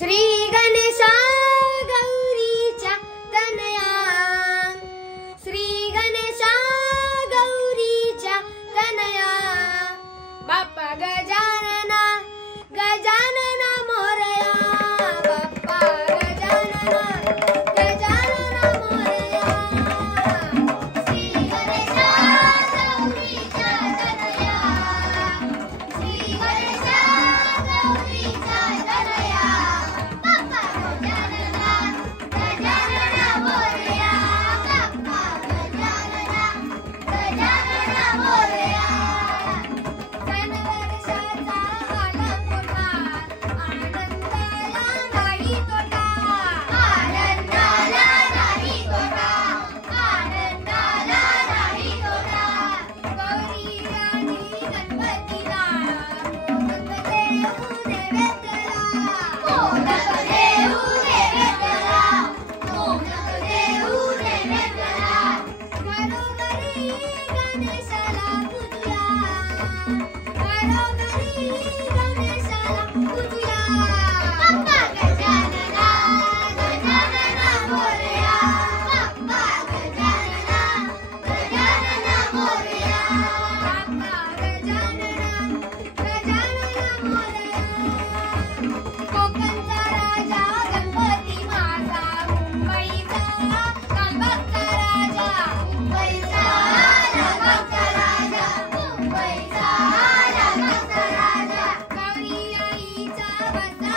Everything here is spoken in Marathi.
श्री गणेशा गौरीच्या तनया, श्री गणेशा गौरीच्या तनया, बाप्पा गजानना गजानना मोरया, बाप्पा गजानना गजानना मोरया. श्री गणेशा गौरीच्या तनया, श्री गणेशा गौरीच्या तनया, बाप्पा गजानना गजानना मोरया, बाप्पा गजानना गजानना मोरया. गणवर्षाचा आला मोठा, आनंदाला नाही तोटा, आनंदाला नाही तोटा, आनंदाला नाही तोटा. गौरी आणि गणपतीला मोदक देऊ नैवेद्याला, मोदक देऊ नैवेद्याला, मोदक देऊ नैवेद्याला. घरोघरी गणेशाला पूजूया, घरोघरी गणेशाला पूजूया. बाप्पा गजानना गजानना मोरया, बाप्पा गजानना गजानना मोरया, बाप्पा गजानना गजानना मोरया. कोकणचा राजा गणपती माझा, मुंबईचा लालबागचा राजा, मुंबईचा लालबागचा राजा, मुंबईचा लालबागचा राजा. गौरी आईचा बसला